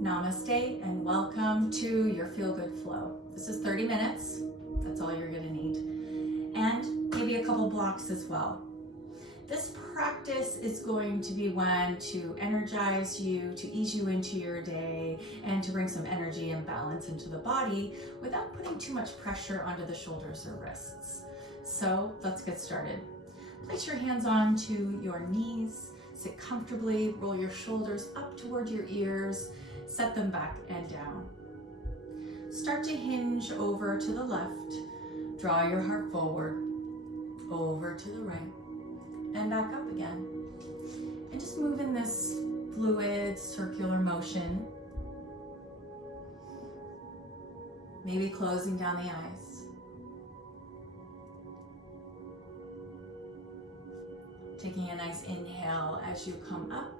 Namaste and welcome to your Feel Good Flow. This is 30 minutes, that's all you're gonna need, and maybe a couple blocks as well. This practice is going to be one to energize you, to ease you into your day, and to bring some energy and balance into the body without putting too much pressure onto the shoulders or wrists. So let's get started. Place your hands onto your knees, sit comfortably, roll your shoulders up toward your ears, set them back and down. Start to hinge over to the left, draw your heart forward, over to the right, and back up again. And just move in this fluid, circular motion. Maybe closing down the eyes. Taking a nice inhale as you come up,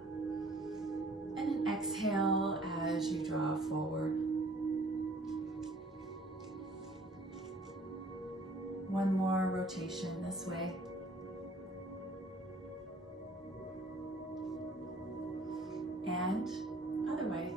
and an exhale as you draw forward. One more rotation this way. And other way.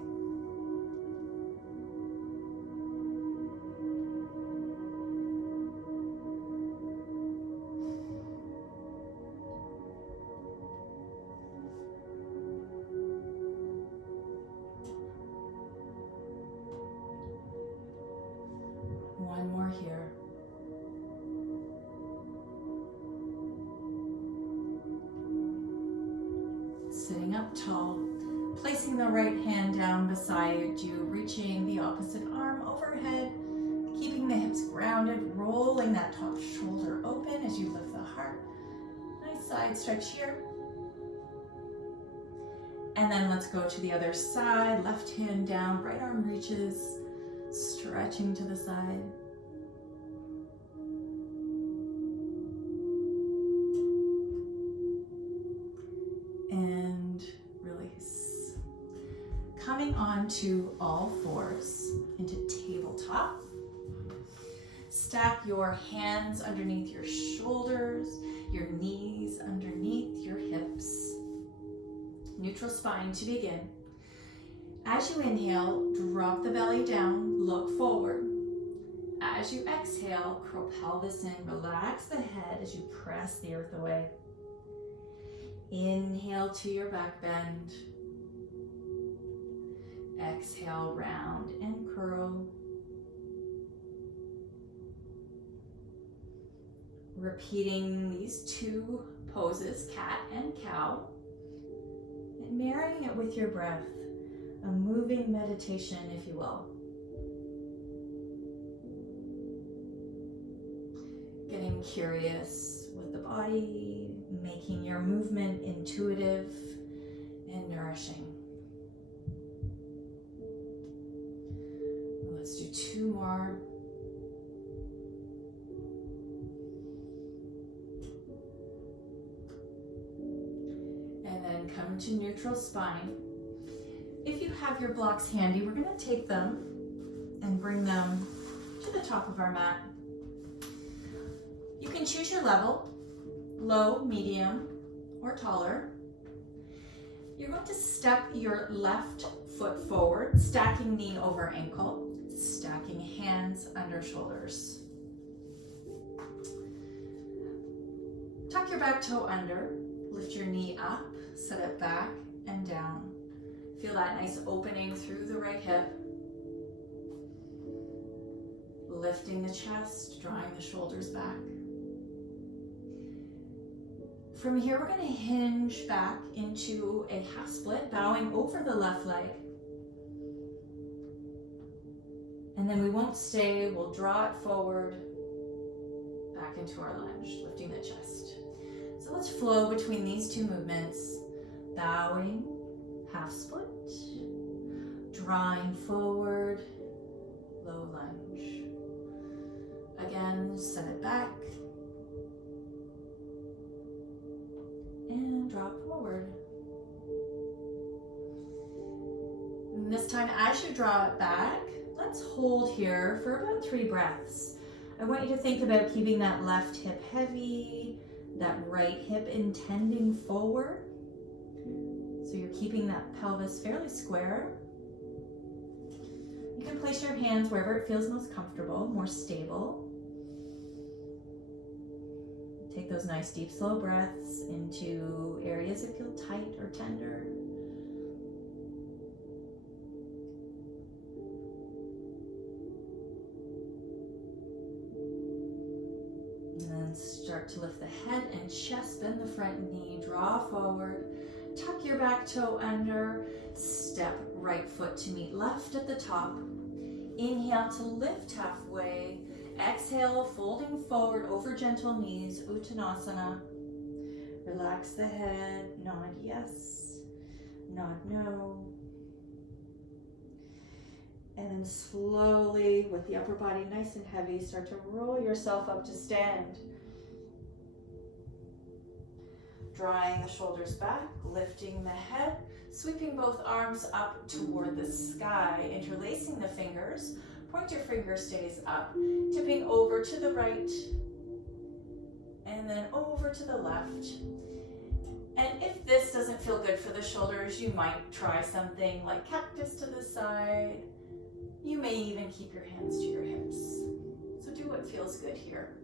One more here. Sitting up tall, placing the right hand down beside you, reaching the opposite arm overhead, keeping the hips grounded, rolling that top shoulder open as you lift the heart. Nice side stretch here. And then let's go to the other side, left hand down, right arm reaches, stretching to the side. And release. Coming onto all fours into tabletop. Stack your hands underneath your shoulders, your knees underneath your hips. Neutral spine to begin. As you inhale, drop the belly down, look forward. As you exhale, curl pelvis in, relax the head as you press the earth away. Inhale to your back bend. Exhale, round and curl. Repeating these two poses, cat and cow, and marrying it with your breath, a moving meditation, if you will. Getting curious with the body, making your movement intuitive and nourishing. Let's do two more. And then come to neutral spine. If you have your blocks handy, we're going to take them and bring them to the top of our mat. You can choose your level, low, medium, or taller. You're going to step your left foot forward, stacking knee over ankle, stacking hands under shoulders. Tuck your back toe under, lift your knee up, set it back and down. Feel that nice opening through the right hip. Lifting the chest, drawing the shoulders back. From here, we're going to hinge back into a half split, bowing over the left leg. And then we won't stay, we'll draw it forward, back into our lunge, lifting the chest. So let's flow between these two movements, bowing, half split, drawing forward, low lunge. Again, set it back, and drop forward. And this time, as you draw it back, let's hold here for about 3 breaths. I want you to think about keeping that left hip heavy, that right hip intending forward. So you're keeping that pelvis fairly square. You can place your hands wherever it feels most comfortable, more stable. Take those nice deep slow breaths into areas that feel tight or tender. And then start to lift the head and chest, bend the front knee, draw forward, tuck your back toe under, step right foot to meet left at the top. Inhale to lift halfway. Exhale, folding forward over gentle knees, Uttanasana. Relax the head, nod yes, nod no. And then slowly, with the upper body nice and heavy, start to roll yourself up to stand. Drawing the shoulders back, lifting the head, sweeping both arms up toward the sky, interlacing the fingers. Pointer finger stays up, tipping over to the right, and then over to the left. And if this doesn't feel good for the shoulders, you might try something like cactus to the side. You may even keep your hands to your hips. So do what feels good here.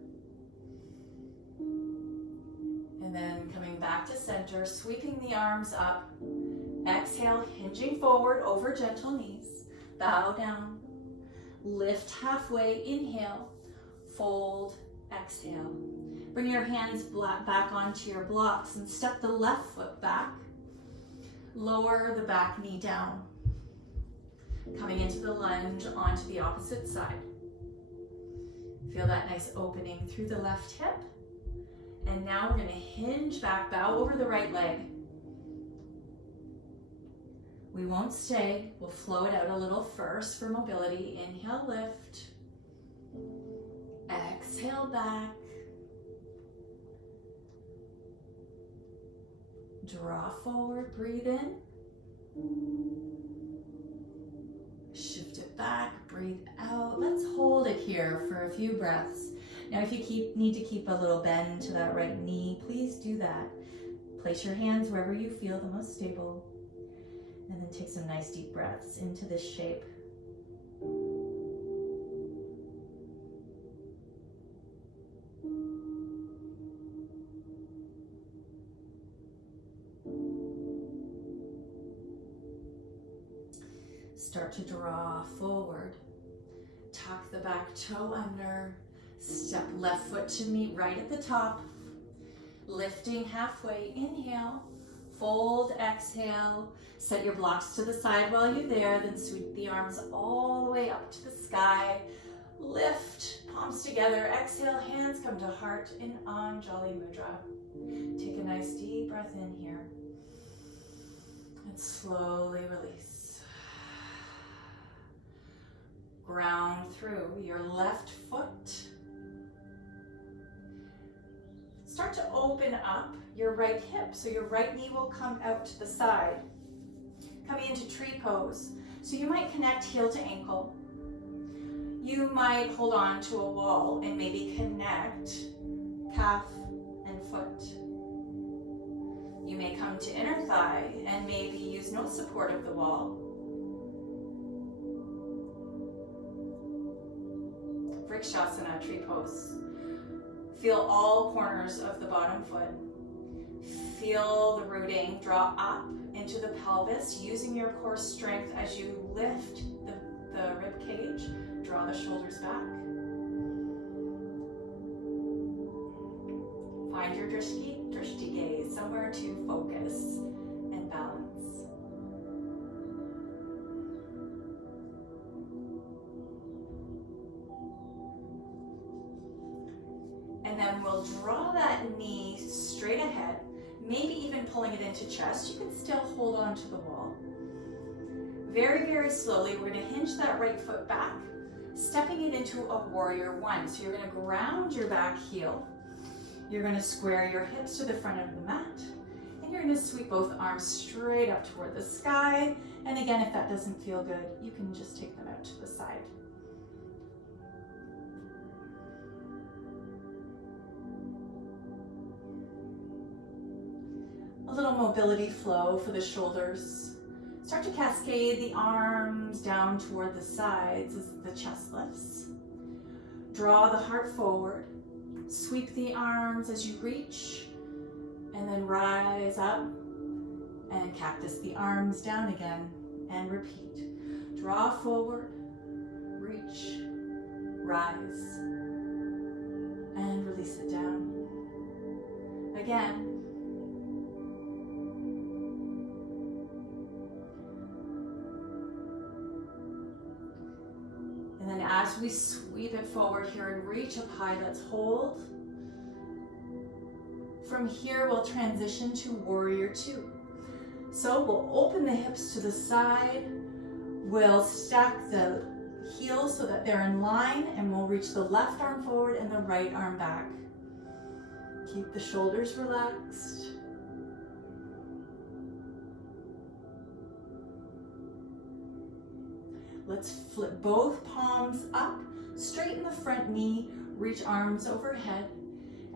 And then coming back to center, sweeping the arms up. Exhale, hinging forward over gentle knees. Bow down. Lift halfway, inhale, fold, exhale. Bring your hands back onto your blocks and step the left foot back. Lower the back knee down. Coming into the lunge onto the opposite side. Feel that nice opening through the left hip. And now we're going to hinge back, bow over the right leg. We won't stay, we'll flow it out a little first for mobility. Inhale, lift. Exhale, back. Draw forward, breathe in. Shift it back, breathe out. Let's hold it here for a few breaths. Now if you need to keep a little bend to that right knee, please do that. Place your hands wherever you feel the most stable. And then take some nice deep breaths into this shape. Start to draw forward. Tuck the back toe under. Step left foot to meet right at the top. Lifting halfway, inhale. Fold, exhale. Set your blocks to the side while you're there, then sweep the arms all the way up to the sky. Lift, palms together. Exhale, hands come to heart in Anjali Mudra. Take a nice deep breath in here. And slowly release. Ground through your left foot. Start to open up your right hip, so your right knee will come out to the side. Coming into tree pose. So you might connect heel to ankle. You might hold on to a wall and maybe connect calf and foot. You may come to inner thigh and maybe use no support of the wall. Vrikshasana, tree pose. Feel all corners of the bottom foot. Feel the rooting draw up into the pelvis, using your core strength as you lift the rib cage. Draw the shoulders back. Find your drishti gaze, somewhere to focus and balance. And then we'll draw that knee straight ahead, maybe even pulling it into chest. You can still hold on to the wall. Very, very slowly, we're going to hinge that right foot back, stepping it into a warrior one. So you're going to ground your back heel. You're going to square your hips to the front of the mat. And you're going to sweep both arms straight up toward the sky. And again, if that doesn't feel good, you can just take them out to the side. A little mobility flow for the shoulders. Start to cascade the arms down toward the sides as the chest lifts. Draw the heart forward. Sweep the arms as you reach, and then rise up and cactus the arms down again, and repeat. Draw forward, reach, rise, and release it down. Again. And then as we sweep it forward here and reach up high, let's hold. From here, we'll transition to Warrior Two. So we'll open the hips to the side. We'll stack the heels so that they're in line, and we'll reach the left arm forward and the right arm back. Keep the shoulders relaxed. Let's flip both palms up, straighten the front knee, reach arms overhead,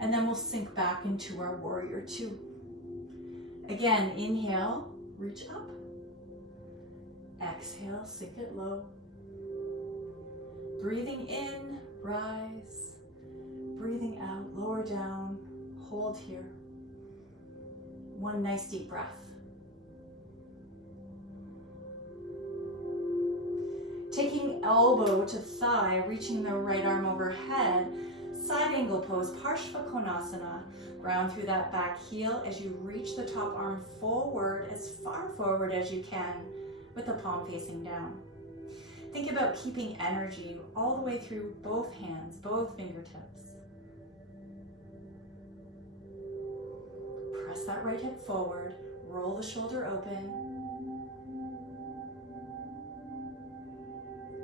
and then we'll sink back into our Warrior Two. Again, inhale, reach up. Exhale, sink it low. Breathing in, rise. Breathing out, lower down, hold here. One nice deep breath. Taking elbow to thigh, reaching the right arm overhead, side angle pose, Parshva Ground through that back heel as you reach the top arm forward, as far forward as you can, with the palm facing down. Think about keeping energy all the way through both hands, both fingertips. Press that right hip forward, roll the shoulder open.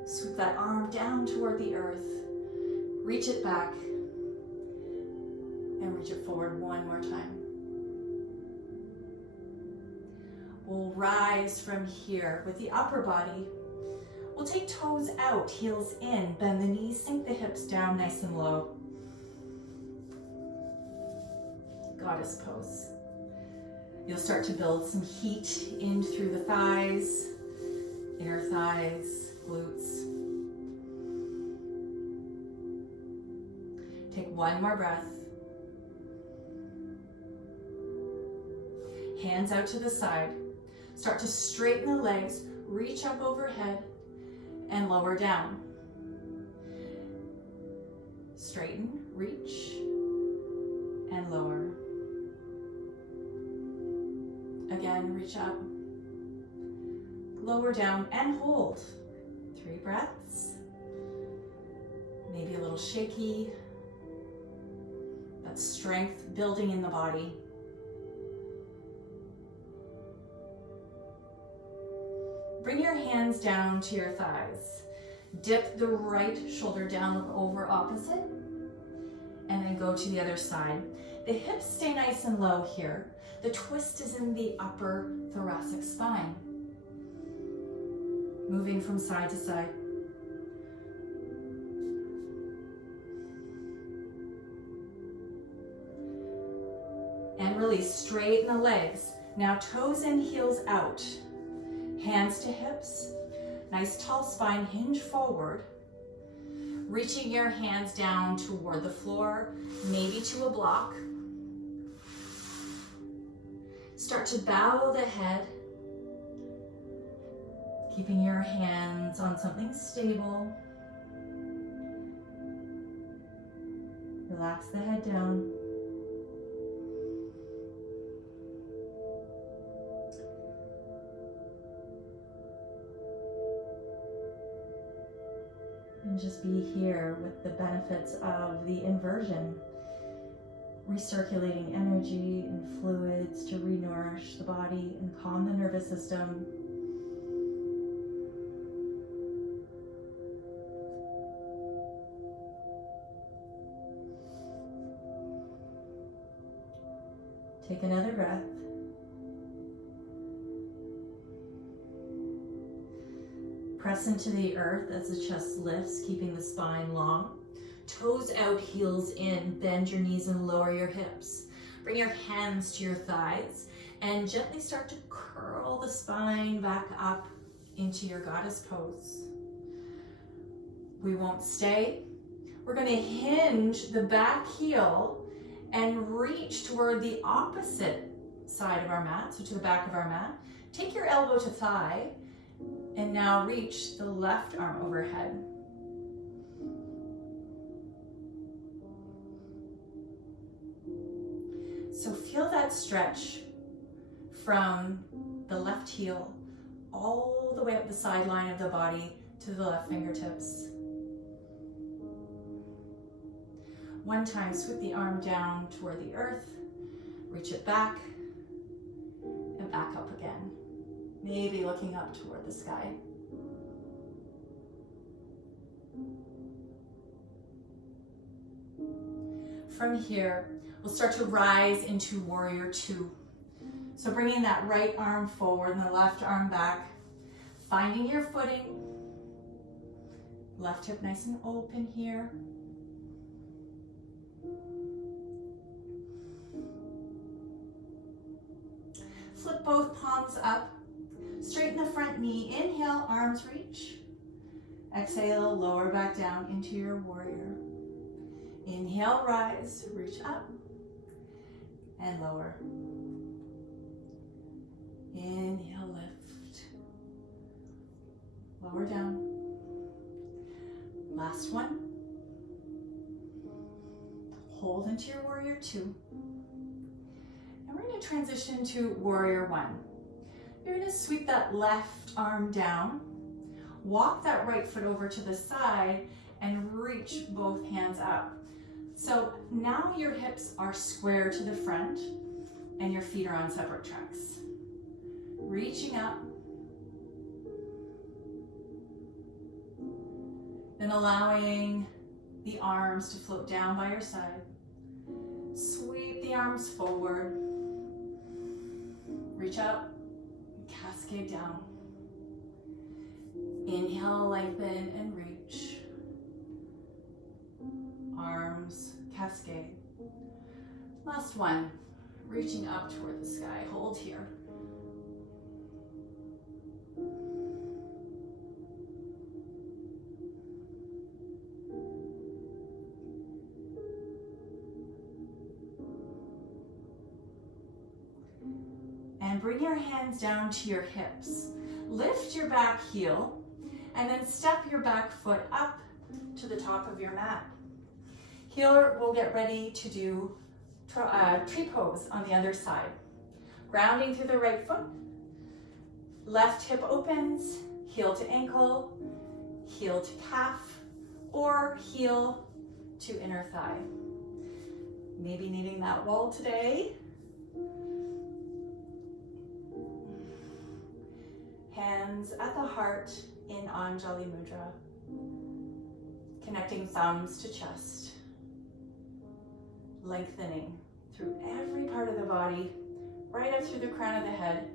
Sweep that arm down toward the earth. Reach it back and reach it forward one more time. We'll rise from here with the upper body. We'll take toes out, heels in, bend the knees, sink the hips down nice and low. Goddess pose. You'll start to build some heat in through the thighs, inner thighs, glutes. Take one more breath. Hands out to the side. Start to straighten the legs, reach up overhead and lower down. Straighten, reach, and lower. Again, reach up, lower down, and hold. 3 breaths. Maybe a little shaky. That's strength building in the body. Bring your hands down to your thighs. Dip the right shoulder down over opposite, and then go to the other side. The hips stay nice and low here. The twist is in the upper thoracic spine. Moving from side to side. And release, straighten the legs. Now toes in, heels out. Hands to hips, nice tall spine, hinge forward. Reaching your hands down toward the floor, maybe to a block. Start to bow the head, keeping your hands on something stable. Relax the head down. And just be here with the benefits of the inversion. Recirculating energy and fluids to re-nourish the body and calm the nervous system. Take another breath. Press into the earth as the chest lifts, keeping the spine long. Toes out, heels in, bend your knees and lower your hips. Bring your hands to your thighs and gently start to curl curl the spine back up into your goddess pose. We won't stay. We're going to hinge the back heel and reach toward the opposite side of our mat, so to the back of our mat. Take your elbow to thigh and now reach the left arm overhead. So feel that stretch from the left heel all the way up the sideline of the body to the left fingertips. One time, sweep the arm down toward the earth, reach it back, and back up again. Maybe looking up toward the sky. From here, we'll start to rise into Warrior Two. So bringing that right arm forward and the left arm back, finding your footing. Left hip nice and open here. Flip both palms up, straighten the front knee. Inhale, arms reach. Exhale, lower back down into your warrior. Inhale, rise, reach up and lower. Inhale, lift. Lower down. Last one. Hold into your Warrior Two. And we're going to transition to Warrior One. You're going to sweep that left arm down, walk that right foot over to the side, and reach both hands up. So now your hips are square to the front and your feet are on separate tracks. Reaching up, then allowing the arms to float down by your side. Sweep the arms forward, reach up, cascade down. Inhale, lengthen and reach. Arms, cascade. Last one, reaching up toward the sky. Hold here. And bring your hands down to your hips. Lift your back heel and then step your back foot up to the top of your mat. Here we'll get ready to do tree pose on the other side. Grounding through the right foot. Left hip opens, heel to ankle, heel to calf, or heel to inner thigh. Maybe needing that wall today. Hands at the heart in Anjali Mudra. Connecting thumbs to chest. Lengthening through every part of the body, right up through the crown of the head.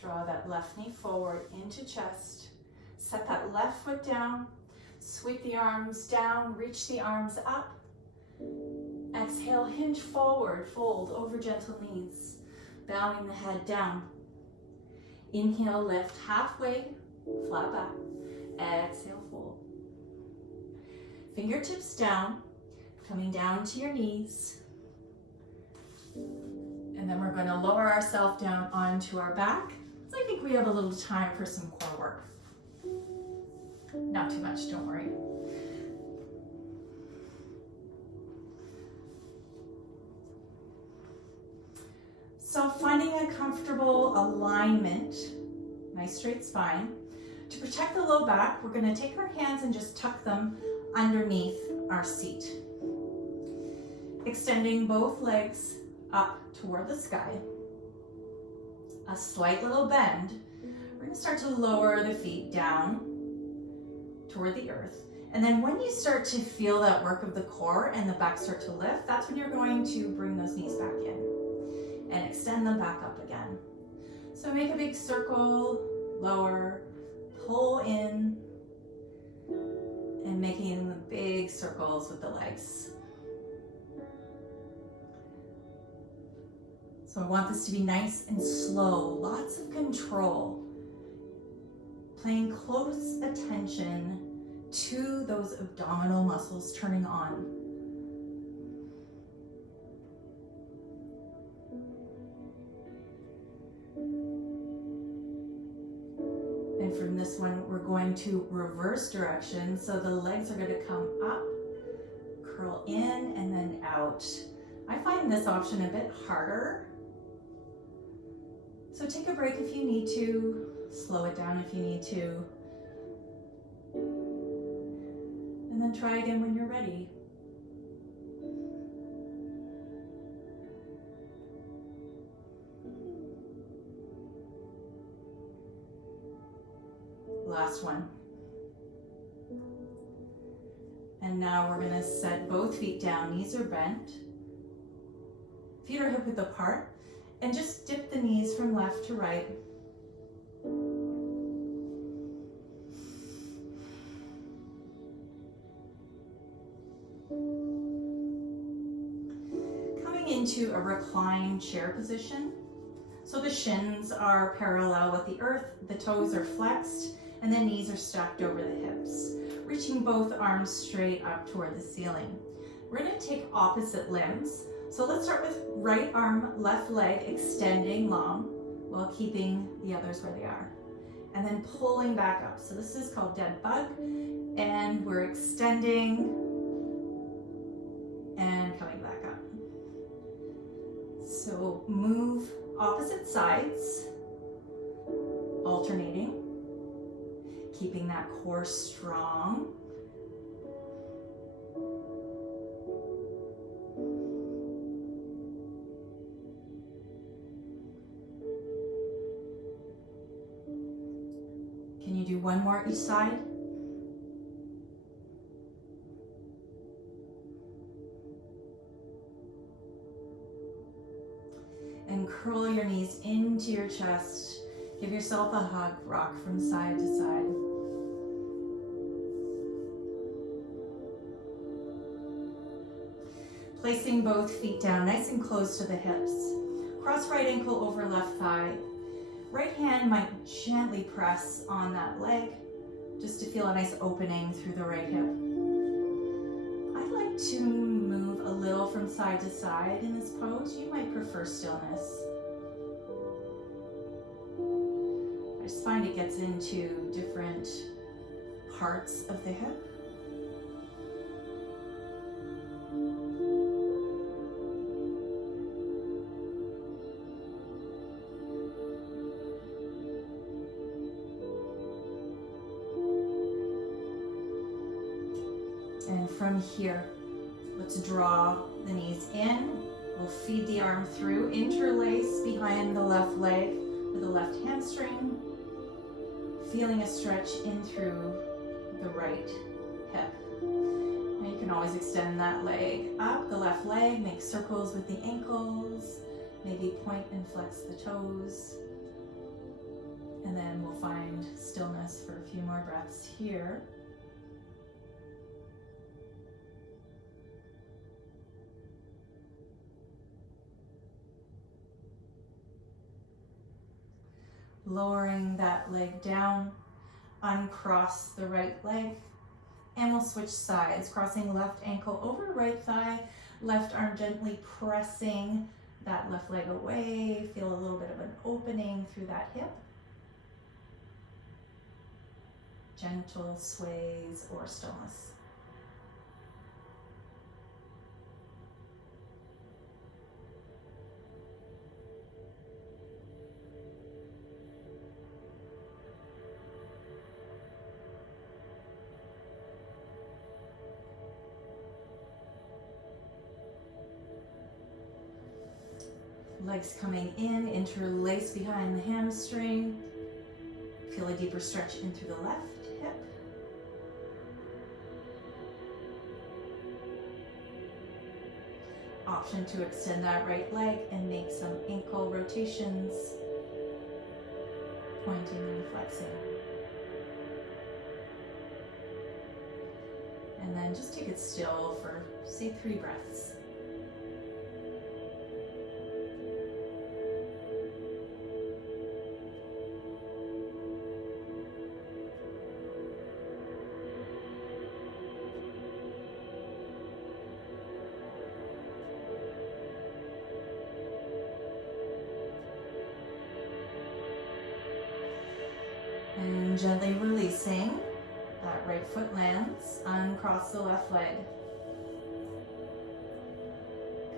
Draw that left knee forward into chest. Set that left foot down. Sweep the arms down, reach the arms up. Exhale, hinge forward, fold over gentle knees, bowing the head down. Inhale, lift halfway, flat back. Exhale, fold. Fingertips down, coming down to your knees. And then we're going to lower ourselves down onto our back. So I think we have a little time for some core work. Not too much, don't worry. So finding a comfortable alignment, nice straight spine. To protect the low back, we're going to take our hands and just tuck them underneath our seat. Extending both legs up toward the sky. A slight little bend. We're going to start to lower the feet down toward the earth. And then when you start to feel that work of the core and the back start to lift, that's when you're going to bring those knees back in and extend them back up again. So make a big circle, lower, pull in, and making the big circles with the legs. So I want this to be nice and slow, lots of control. Paying close attention to those abdominal muscles turning on. And from this one, we're going to reverse direction. So the legs are going to come up, curl in, and then out. I find this option a bit harder. So take a break if you need to, slow it down if you need to. And then try again when you're ready. Last one. And now we're going to set both feet down, knees are bent. Feet are hip width apart, and just dip the knees from left to right. Coming into a reclined chair position. So the shins are parallel with the earth, the toes are flexed, and the knees are stacked over the hips, reaching both arms straight up toward the ceiling. We're going to take opposite limbs. So let's start with right arm, left leg extending long while keeping the others where they are. And then pulling back up. So this is called dead bug. And we're extending and coming back up. So move opposite sides, alternating, keeping that core strong. Can you do one more each side? And curl your knees into your chest. Give yourself a hug, rock from side to side. Placing both feet down nice and close to the hips. Cross right ankle over left thigh. Right hand might gently press on that leg just to feel a nice opening through the right hip. I'd like to move a little from side to side in this pose. You might prefer stillness. I just find it gets into different parts of the hip. And from here, let's draw the knees in. We'll feed the arm through, interlace behind the left leg with the left hamstring, feeling a stretch in through the right hip. And you can always extend that leg up, the left leg, make circles with the ankles, maybe point and flex the toes. And then we'll find stillness for a few more breaths here. Lowering that leg down, uncross the right leg, and we'll switch sides, crossing left ankle over right thigh, left arm gently pressing that left leg away, feel a little bit of an opening through that hip. Gentle sways or stillness. Legs coming in, interlace behind the hamstring. Feel a deeper stretch in through the left hip. Option to extend that right leg and make some ankle rotations. pointing and flexing. And then just take it still for, say, 3 breaths. And gently releasing. That right foot lands, uncross the left leg.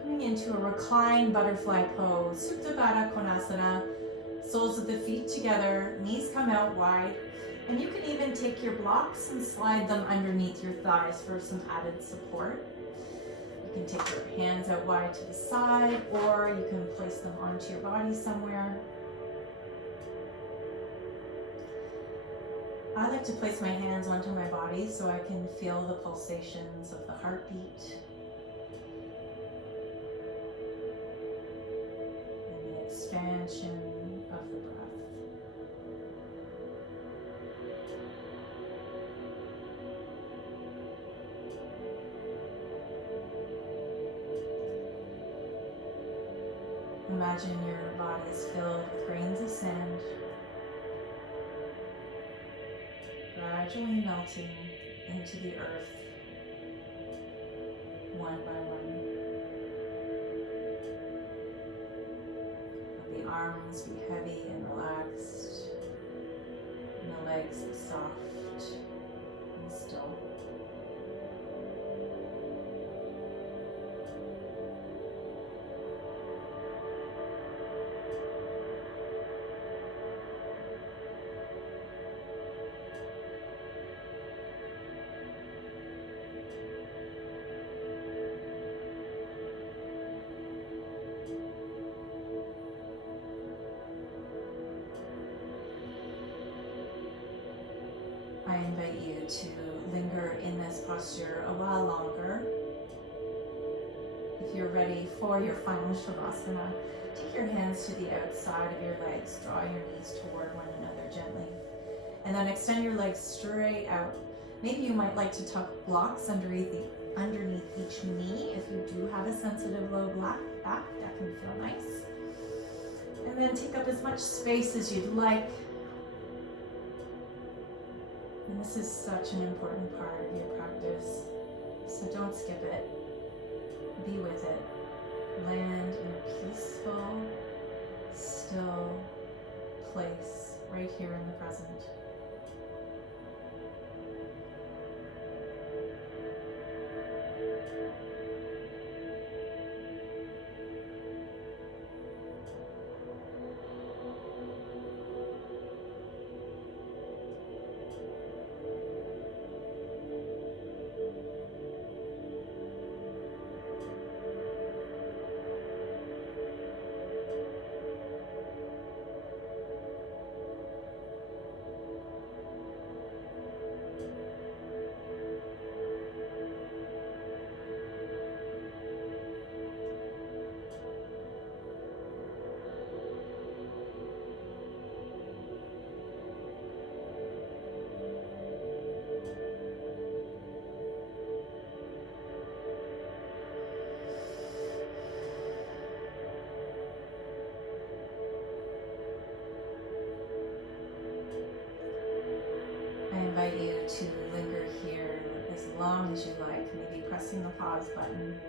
Coming into a reclined butterfly pose, Supta Baddha Konasana, soles of the feet together, knees come out wide, and you can even take your blocks and slide them underneath your thighs for some added support. You can take your hands out wide to the side, or you can place them onto your body somewhere. I like to place my hands onto my body so I can feel the pulsations of the heartbeat and the expansion of the breath. Imagine your body is filled with grains of sand, gradually melting into the earth, one by one. Let the arms be heavy and relaxed, and the legs soft and still. I invite you to linger in this posture a while longer. If you're ready for your final Shavasana, take your hands to the outside of your legs, draw your knees toward one another gently, and then extend your legs straight out. Maybe you might like to tuck blocks underneath each knee if you do have a sensitive low back, that can feel nice. And then take up as much space as you'd like. And this is such an important part of your practice, so don't skip it. Be with it. Land in a peaceful, still place right here in the present. I invite you to linger here as long as you like, maybe pressing the pause button.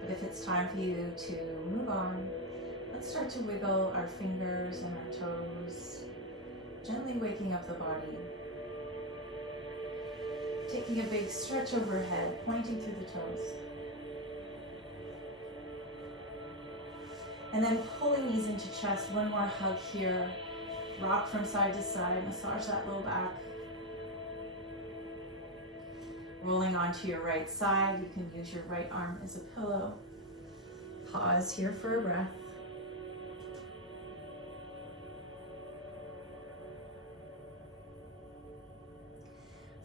But if it's time for you to move on, let's start to wiggle our fingers and our toes, gently waking up the body. Taking a big stretch overhead, pointing through the toes. And then pulling knees into chest, one more hug here. Rock from side to side, massage that low back. Rolling onto your right side, you can use your right arm as a pillow. Pause here for a breath.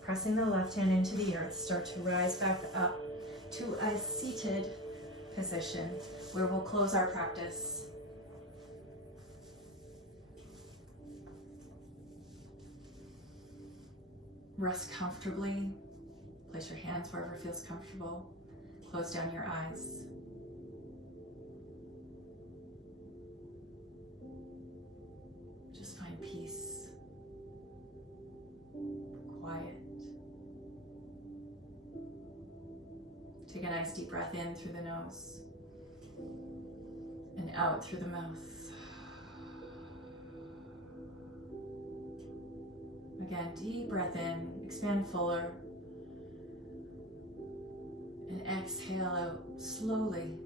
Pressing the left hand into the earth, start to rise back up to a seated position where we'll close our practice. Rest comfortably. Place your hands wherever feels comfortable. Close down your eyes. Just find peace, quiet. Take a nice deep breath in through the nose and out through the mouth. Again, deep breath in, expand fuller, and exhale out slowly.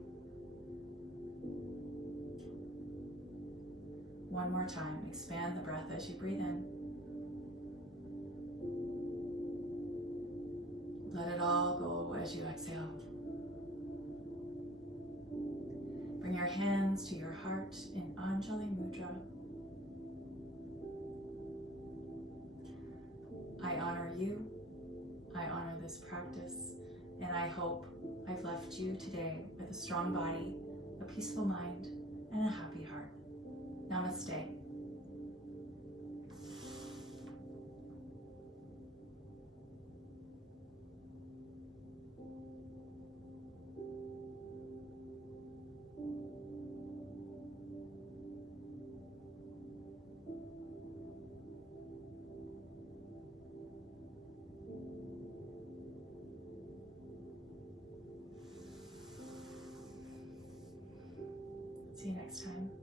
One more time, expand the breath as you breathe in. Let it all go as you exhale. Bring your hands to your heart in Anjali Mudra. I honor you, I honor this practice, and I hope I've left you today with a strong body, a peaceful mind, and a happy heart. Namaste. See you next time.